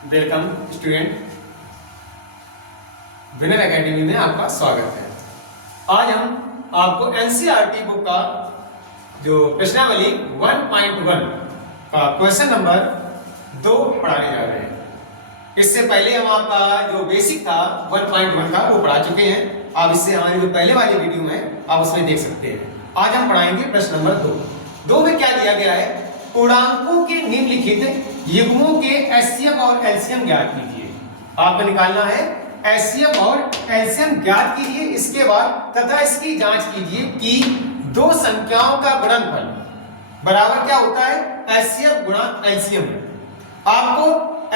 Welcome student, winner academy में आपका स्वागत है। आज हम आपको एनसीईआरटी बुक का जो प्रश्नावली 1.1 का क्वेश्चन नंबर 2 पढ़ाने जा रहे हैं। इससे पहले हम आपका जो बेसिक था 1.1 का वो पढ़ा चुके हैं। आप इससे हमारी जो पहले वाली वीडियो में आप उसमें देख सकते हैं। आज हम पढ़ाएंगे प्रश्न नंबर 2 में क्या दिया गया है, पूर्णांकों के निम्नलिखित युग्मों के एचसीएफ और एलसीएम ज्ञात कीजिए। आपको निकालना है एचसीएफ और एलसीएम ज्ञात कीजिए। इसके बाद तथा इसकी जांच कीजिए कि दो संख्याओं का गुणनफल बराबर क्या होता है, एचसीएफ गुणा एलसीएम। आपको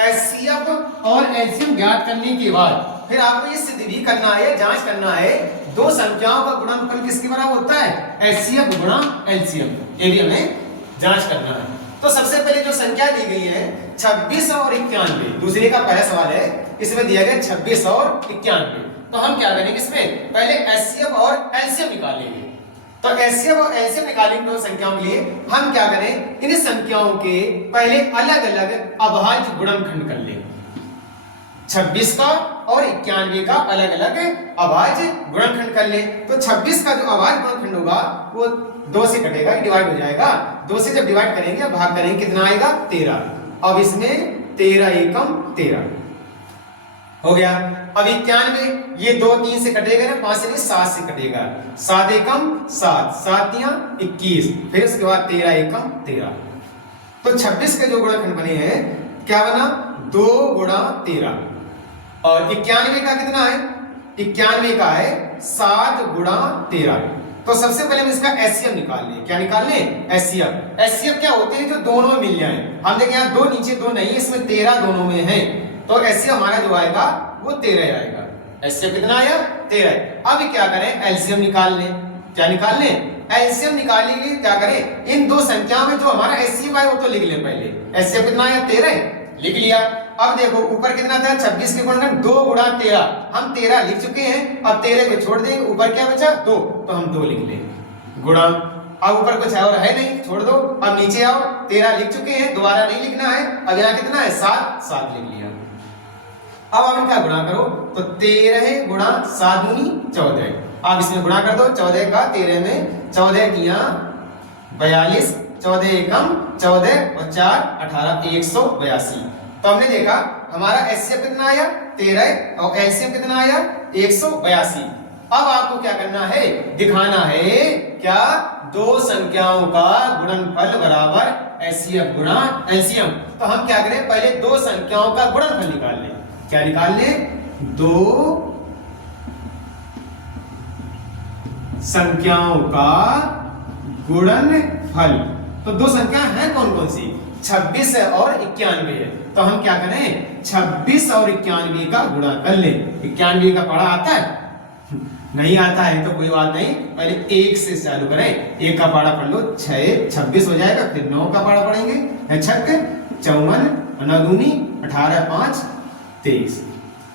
एचसीएफ और एलसीएम ज्ञात करने के बाद फिर आपको ये सिद्ध भी करना है, जांच करना है दो संख्याओं का गुणनफल किसके बराबर होता है, एचसीएफ गुणा एलसीएम। ये भी हमें जांच करना है। तो सबसे पहले जो संख्या दी गई है 26 और 91, दूसरे का पहला सवाल है, इसमें दिया गया 26 और 91। तो हम क्या करेंगे, इसमें पहले एचसीएफ और एलसीएम निकालेंगे। तो एचसीएफ और एलसीएम निकालेंगे दो संख्याओं के लिए। हम क्या करें, इन संख्याओं के पहले अलग अलग अभाज्य गुणनखंड कर लें। 26 का और 91 का अलग अलग अभाज्य गुणनखंड कर ले। तो 26 का जो अभाज्य गुणनखंड होगा वो 2 से कटेगा, डिवाइड हो जाएगा। 2 से जब डिवाइड करेंगे, भाग करेंगे, कितना आएगा 13। अब इसमें 13 एकम 13 हो गया। अब 91, ये 2 3 से कटेगा ना, 5 से नहीं 7 से कटेगा। 7 एकम 7, 7 तियां 21, फिर उसके बाद 13 एकम 13। तो 26 के जो गुणनखंड बने हैं, क्या बना, 2 गुणा 13। और 91 का कितना है, 91 का है 7 गुणा 13। तो सबसे पहले हम इसका एचसीएफ निकाल लें। क्या निकाल लें, एचसीएफ। एचसीएफ क्या होते हैं, जो दोनों में मिल जाए। हम देखें यहाँ 2 नीचे 2 नहीं, इसमें 13 दोनों में है। तो एचसीएफ हमारा जो आएगा वो 13 आएगा। एचसीएफ कितना आया, 13। अब क्या करें, एलसीएम निकाल लें। क्या निकाल लें, एलसीएम निकालने के लिए क्या करें, इन दो संख्याओं में जो हमारा एचसीएफ आया वो तो लिख लें पहले। एचसीएफ कितना आया, 13 लिख लिया। अब देखो ऊपर कितना था, 26 के गुणनखंड 2 गुणा 13, हम 13 लिख चुके हैं। अब 13 को छोड़ देंगे, ऊपर क्या बचा 2, तो हम 2 लिख लें गुणा। अब ऊपर कुछ और है नहीं, छोड़ दो। अब नीचे आओ, 13 लिख चुके हैं, दोबारा नहीं लिखना है। अब यहाँ कितना है, 7 लिख लिया। अब आप इनका गुणा करो, तो 13 गुणा 7 दूनी 14। अब इसमें गुणा कर दो, 14 का 13 में, 14 तियां 42, 14 एकम 14 और 4 18, 182। तो हमने देखा हमारा एचसीएफ कितना आया, 13, और एलसीएम कितना आया, 182। अब आपको क्या करना है, दिखाना है क्या, दो संख्याओं का गुणनफल बराबर एचसीएफ गुणा एलसीएम। तो हम क्या करें, पहले दो संख्याओं का गुणनफल निकाल लें। क्या निकाल लें, दो संख्याओं का गुणनफल। तो दो संख्या हैं कौन कौन सी, 26 और 91 है। तो हम क्या करें, 26 और 91 का गुणा कर लें। 91 का पढ़ा आता है, नहीं आता है तो कोई बात नहीं, पहले 1 से चालू करें। 1 का पाड़ा पढ़ लो, 6 26 हो जाएगा। फिर 9 का पाड़ा पढ़ेंगे, 6 54, 9 दूनी 18, 5 23।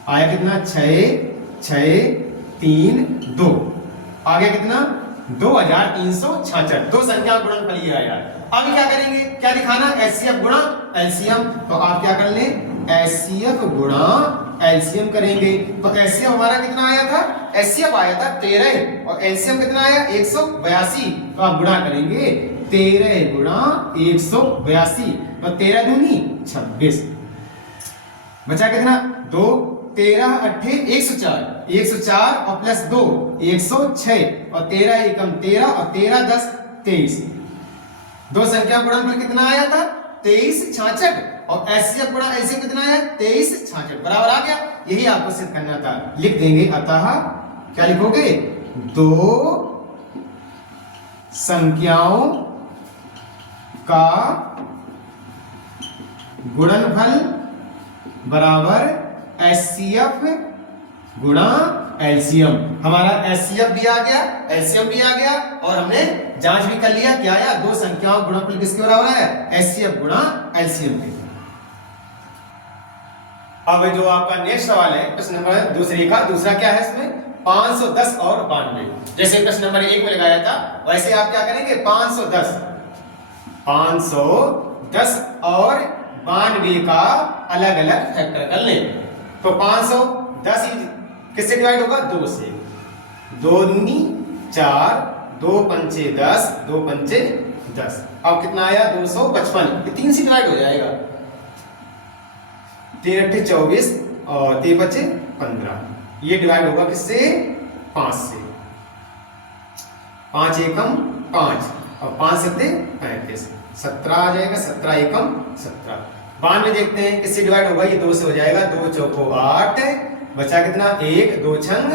आया कितना, 6 6 3 2, आगे कितना 2366। दो संख्या गुणनफल ये आया। अब क्या करेंगे, क्या दिखाना, एचसीएफ गुणा एलसीएम। तो आप क्या कर लें, एचसीएफ गुणा एलसीएम करेंगे। तो एचसीएफ हमारा कितना आया था, एचसीएफ आया था 13 और एलसीएम कितना आया 182। तो आप गुणा करेंगे, 13 गुणा 182, तो 13 दूनी 26, बचा कितना 2, 13 8 104, 104 और प्लस 2 106, और 13 एकम 13 और 13 10 23। दो संख्या गुणनफल कितना आया था, 2366, और एचसीएफ गुणा एलसीएम कितना आया, 2366, बराबर आ गया। यही आपको सिद्ध करना था। लिख देंगे, अतः क्या लिखोगे, दो संख्याओं का गुणनफल बराबर एचसीएफ गुणा एलसीएम। हमारा एचसीएफ भी आ गया, एलसीएम भी आ गया, और हमने जांच भी कर लिया, क्या आया, दो संख्याओं गुणनफल किसके बराबर है, एचसीएफ गुणा एलसीएम के। अब जो आपका नेक्स्ट सवाल है, प्रश्न नंबर दूसरे का, दूसरा क्या है इसमें, 510 और 92। जैसे प्रश्न नंबर 1 में लगाया था, वैसे आप क्या करेंगे, 510 और 92 का अलग अलग फैक्टर कर लें। तो 510 किससे डिवाइड होगा? 2 से। 2 दूनी 4, 2 पंचे 10, 2 पंचे 10। अब कितना आया? 255। ये 3 से डिवाइड हो जाएगा। 3 अट्ठे 24 और 3 बचे 15। ये डिवाइड होगा किससे? 5 से। 5 एकम 5 और 5 सत्ते 35, 17 आ जाएगा। 17 एकम 17। 92 देखते हैं किससे डिवाइड होगा? ये 2 से हो जाएगा। 2 चौको 8, बचा कितना? 1, 2 छंग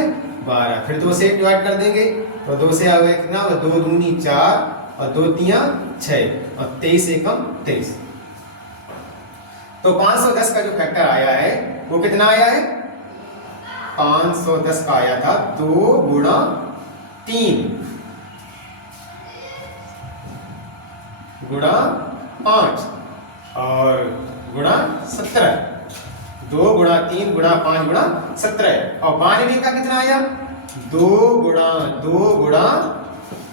12। फिर 2 से डिवाइड कर देंगे तो 2 से आ गया कितना? 2 दूनी 4 और 2 तिया 6 और 23 एकम 23। तो 510 का जो फैक्टर आया है वो कितना आया है? 510 का आया था 2 गुणा 3 गुणा 5 और गुणा 17। 2 गुणा 3 गुणा 5 गुणा 17। और 92 का कितना आया? 2 गुणा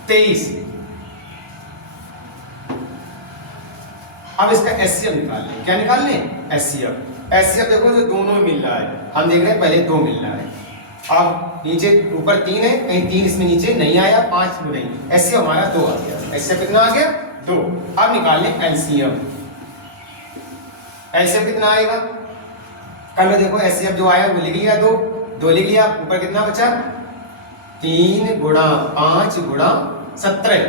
23। अब इसका एचसीएफ निकाल लें। क्या निकाल लें? एचसीएफ। एचसीएफ देखो जो दोनों में मिल रहा है, हम देख रहे हैं पहले 2 मिल रहा है। अब नीचे ऊपर 3 है, कहीं 3 इसमें नीचे नहीं आया, 5 नहीं। एचसीएफ हमारा 2 आ गया। एचसीएफ कितना आ गया? 2। अब निकाल लें एलसीएम। एलसीएम कितना आएगा? कर लो, देखो एलसीएम जो आया वो लिख लिया 2 लिख लिया। ऊपर कितना बचा? 3 गुणा 5 गुणा 17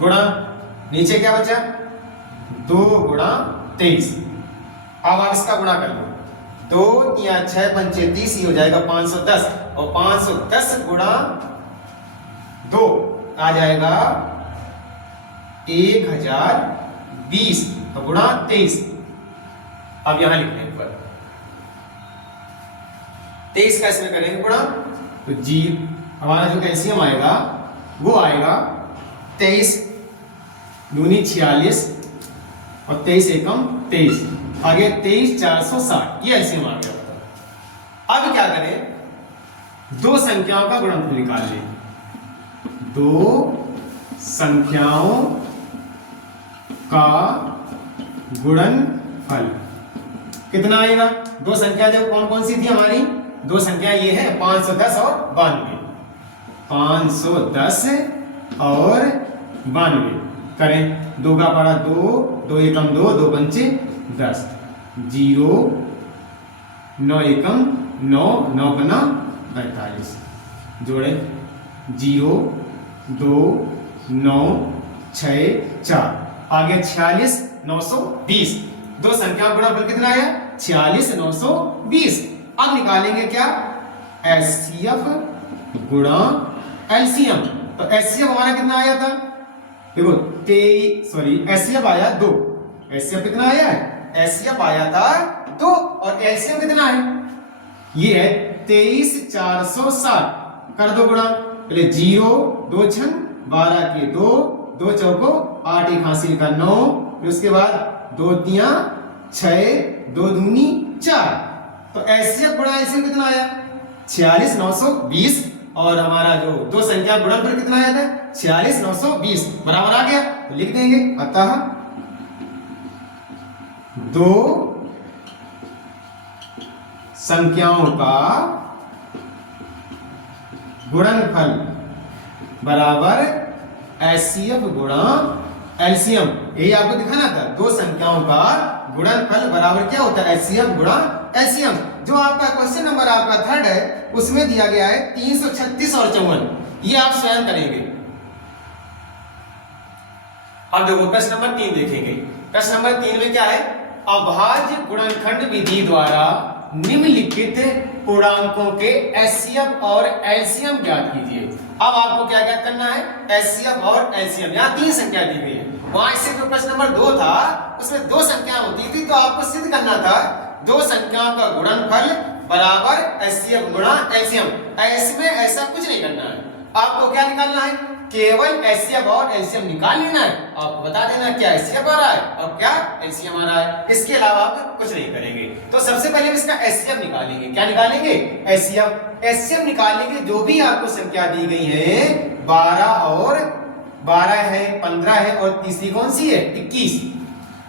गुणा नीचे क्या बचा? 2 गुणा 23। अब आप इसका गुणा कर लो। 2 या 6 पंचे 30, ही हो जाएगा 510। और 510 गुणा 2 आ जाएगा 1020 गुणा 23। अब यहां लिखने ऊपर 23 का इसमें करेंगे गुणा तो जी हमारा जो कैल्शियम आएगा वो आएगा 23 दूनी 46 और 23 एकम 23। आगे 23 460 ये एलसीएम आ गया। अब क्या करें? 2 संख्याओं का गुणनफल निकाल लें। 2 संख्याओं का गुणनफल कितना आएगा? 2 संख्या जब कौन कौन सी थी हमारी? 2 संख्या ये है 510 और 92। 510 और 92 करें। 2 का पड़ा 2, 2 एकम 2, 2 पंचे 10, 0 9 एकम 9, 9 पन्ना 45 जोड़े 0 2 9 6 4 आगे 46 920। 2 संख्या का गुणनफल कितना आया? 46 920। अब निकालेंगे क्या? एचसीएफ गुणा एलसीएम। तो एचसीएफ हमारा कितना आया था? देखो एचसीएफ आया 2। एचसीएफ कितना आया है? एचसीएफ आया था 2 और एलसीएम कितना है? ये है 23 460। कर दो गुणा। पहले 0 2 छन 12 के 2, 2 चौको 8 एक हासिल का 9, फिर उसके बाद 2 तिया 6, 2 दूनी 4। तो एचसीएफ गुणा एलसीएम कितना आया? 46 920। और हमारा जो 2 संख्या गुणनफल कितना आया था? 46 920 बराबर आ गया। तो लिख देंगे अतः 2 संख्याओं का गुणनफल बराबर एचसीएफ गुणा एलसीएम। यही आपको दिखाना था। 2 संख्याओं का गुणनफल बराबर क्या होता है? एचसीएफ गुणा एलसीएम। जो आपका क्वेश्चन नंबर आपका 3rd है उसमें दिया गया है 336 और 54। ये आप स्वयं करेंगे। अब देखो प्रश्न नंबर 3 देखेंगे। प्रश्न नंबर 3 में क्या है? अभाज्य गुणनखंड विधि द्वारा निम्नलिखित पूर्णांकों के एचसीएफ और एलसीएम ज्ञात कीजिए। अब आपको क्या ज्ञात करना है? एचसीएफ और एलसीएम। यहाँ 3 संख्या दी गई है। वहां से जो प्रश्न नंबर 2 था उसमें 2 संख्या होती थी, तो आपको सिद्ध करना था 2 संख्याओं का गुणनफल बराबर एचसीएफ गुणा एलसीएम। इसमें ऐसा कुछ नहीं करना है। आपको क्या निकालना है? केवल एचसीएफ और एलसीएम निकाल लेना है। आपको बता देना क्या एचसीएफ आ रहा है और क्या एलसीएम आ रहा है। इसके अलावा आप कुछ नहीं करेंगे। तो सबसे पहले इसका एचसीएफ निकालेंगे। क्या निकालेंगे? एचसीएफ। एचसीएफ निकालेंगे जो भी आपको संख्या दी गई है 12 है, 15 है और तीसरी कौन सी है? 21।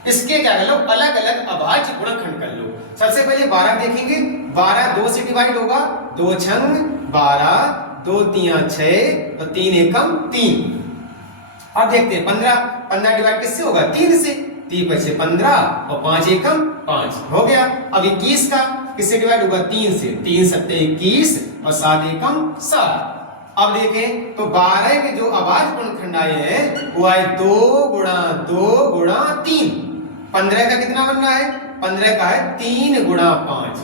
इसके क्या कर लो, अलग अलग अभाज्य गुणनखंड कर लो। सबसे पहले 12 देखेंगे, 12 2 से डिवाइड होगा, 2 छंग 12, 2 तिया 6 और 3 एकम 3। अब देखते हैं 15 डिवाइड किससे होगा, 3 से, 3 बचे 15 और 5 एकम 5 हो गया। अब 21 का किससे डिवाइड होगा, 3 से, 3 सत्ते 21 और 7 एकम 7। अब देखें तो 12 के जो अभाज्य गुणनखंड आए हैं वो आए 2 गुणा 2 गुणा 3। 15 का कितना बन रहा है, 15 का है 3 गुणा 5।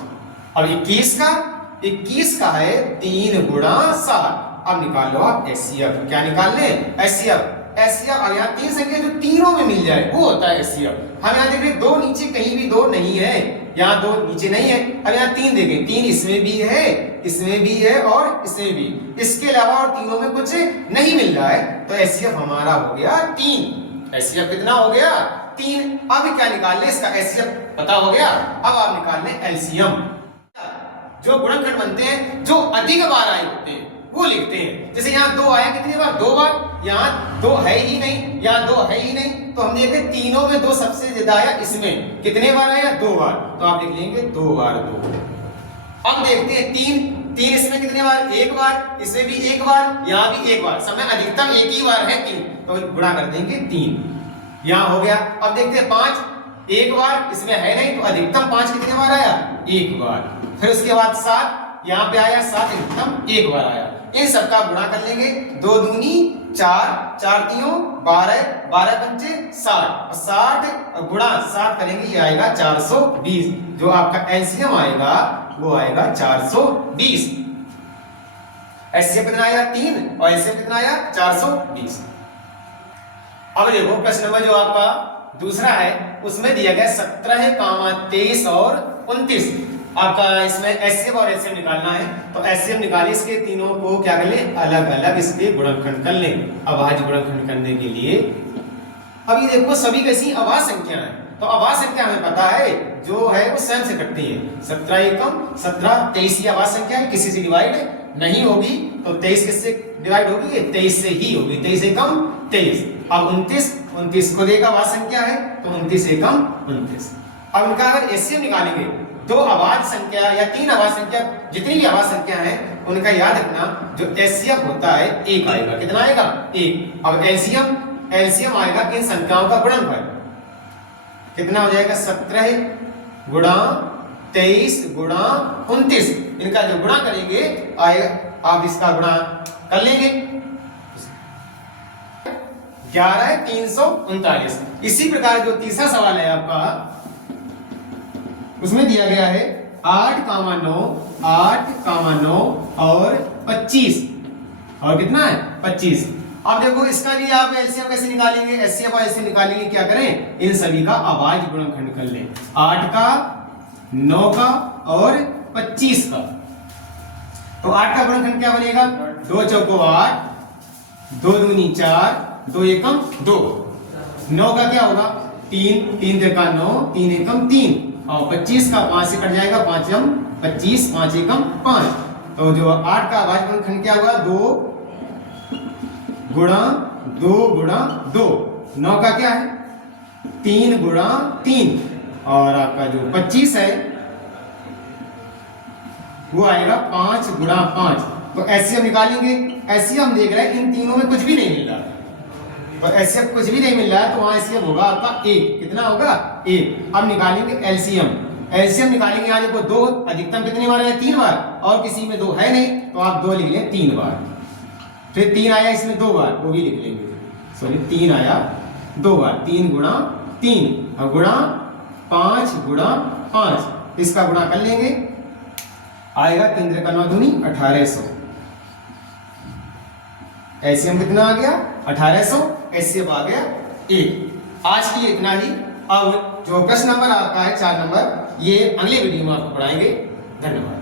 अब 21 का है 3 गुणा 7। अब निकाल लो आप एचसीएफ। क्या निकाल लें, एचसीएफ। अब यहाँ 3 संख्या जो तीनों में मिल जाए वो होता है एचसीएफ। हम यहाँ देख रहे 2 नीचे कहीं भी 2 नहीं है, यहाँ 2 नीचे नहीं है। अब यहाँ 3 देखें, 3 इसमें भी है, इसमें भी है और इसमें भी, इसके अलावा और तीनों में कुछ नहीं मिल रहा है, तो एचसीएफ हमारा हो गया 3। एचसीएफ कितना हो गया, 3। अब क्या निकाल ले, इसका एचसीएफ पता हो गया। अब आप निकाल लें एलसीएम। जो गुणनखंड बनते हैं जो अधिक बार आए होते हैं वो लिखते हैं। जैसे यहाँ 2 आया कितनी बार, 2 बार। यहाँ 2 है ही नहीं, यहाँ 2 है ही नहीं, तो हम देखे तीनों में 2 सबसे ज्यादा आया, इसमें कितने बार आया, 2 बार, तो आप लिख लेंगे 2 बार 2। अब देखते हैं 3 इसमें कितने बार, 1 बार, इसमें भी 1 बार, यहाँ भी 1 बार, सब में अधिकतम एक ही बार है 3, तो गुणा कर देंगे 3, यहाँ हो गया। अब देखते हैं 5 1 बार, इसमें है नहीं, तो अधिकतम 5 कितने बार आया, 1 बार। फिर उसके बाद 7 यहाँ पे आया, 7 अधिकतम 1 बार आया। इन सबका गुणा कर लेंगे, 2 दूनी 4, 4 तीयों 12, 12 पंचे 60, 60 गुणा 7 करेंगे, ये आएगा 420। जो आपका एलसीएम आएगा वो आएगा 420। एचसीएफ कितना आया, 3, और एलसीएम कितना आया, 420। अब देखो प्रश्न नंबर जो आपका दूसरा है उसमें दिया गया 17, 23 और 29। आपका इसमें एचसीएफ और एलसीएम निकालना है, तो एचसीएफ निकालिए, इसके तीनों को क्या कर ले, अलग अलग इसके गुणनखंड कर लें अभाज्य गुणनखंड करने के लिए। अब ये देखो सभी कैसी अभाज्य संख्या है, तो अभाज्य संख्या हमें पता है जो है वो स्वयं से कटती है। 17 एकम 17, 23 की अभाज्य संख्या है, किसी से डिवाइड नहीं होगी, तो 23 किससे डिवाइड होगी, 23 से ही होगी, 23 एकम 23। अब 29 को देगा अभाज्य संख्या है, तो 29 एकम 29। अब इनका अगर एचसीएफ निकालेंगे, 2 अभाज्य संख्या या 3 अभाज्य संख्या, जितनी भी अभाज्य संख्या है उनका याद रखना, जो एचसीएफ होता है 1 आएगा। कितना आएगा, 1। अब एलसीएम आएगा इन संख्याओं का गुणनफल, कितना हो जाएगा, 17 गुणा 23 गुणा 29। इनका जो गुणा करेंगे आएगा, आप इसका गुणा कर लेंगे, 11 339। इसी प्रकार जो तीसरा सवाल है आपका, उसमें दिया गया है 8, 9 और 25, और कितना है, 25। अब देखो इसका भी आप एलसीएम कैसे निकालेंगे, एचसीएफ और एलसीएम निकालेंगे, क्या करें, इन सभी का अभाज्य गुणनखंड कर लें, 8 का 9 का और 25 का। तो 8 का गुणनखंड क्या बनेगा, 2 चौको 8, 2 दूनी 4, 2 एकम 2। 9 का क्या होगा, 3, 3 त्रिका 9, 3 एकम 3, और 25 का 5 से कट जाएगा, 5 एम 25, 5 एकम 5। तो जो 8 का अभाज्य गुणनखंड क्या होगा, 2 गुणा 2 गुणा 2। 9 का क्या है, 3 गुणा 3, और आपका जो 25 है वो आएगा 5 गुणा 5। तो एचसीएफ निकालेंगे, एचसीएफ हम देख रहे हैं इन तीनों में कुछ भी नहीं मिल रहा है, तो एचसीएफ कुछ भी नहीं मिल रहा है, तो वहां एचसीएफ होगा आपका 1। कितना होगा, 1। अब निकालेंगे एलसीएम। एलसीएम निकालेंगे, यहाँ देखो 2 अधिकतम कितनी बार है, 3 बार, और किसी में 2 है नहीं, तो आप 2 लिख लें 3 बार। फिर 3 आया इसमें 2 बार, वो भी लिख लेंगे, सॉरी 3 आया 2 बार, 3 गुणा 3 और गुणा 5 गुणा 5, इसका गुणा कर लेंगे, आएगा 3 त्रिका 9 दूनी 1800। एलसीएम कितना आ गया, 1800, एचसीएफ आ गया 1। आज के लिए इतना ही। अब जो प्रश्न नंबर आपका है 4 नंबर, ये अगले वीडियो में आपको पढ़ाएंगे। धन्यवाद।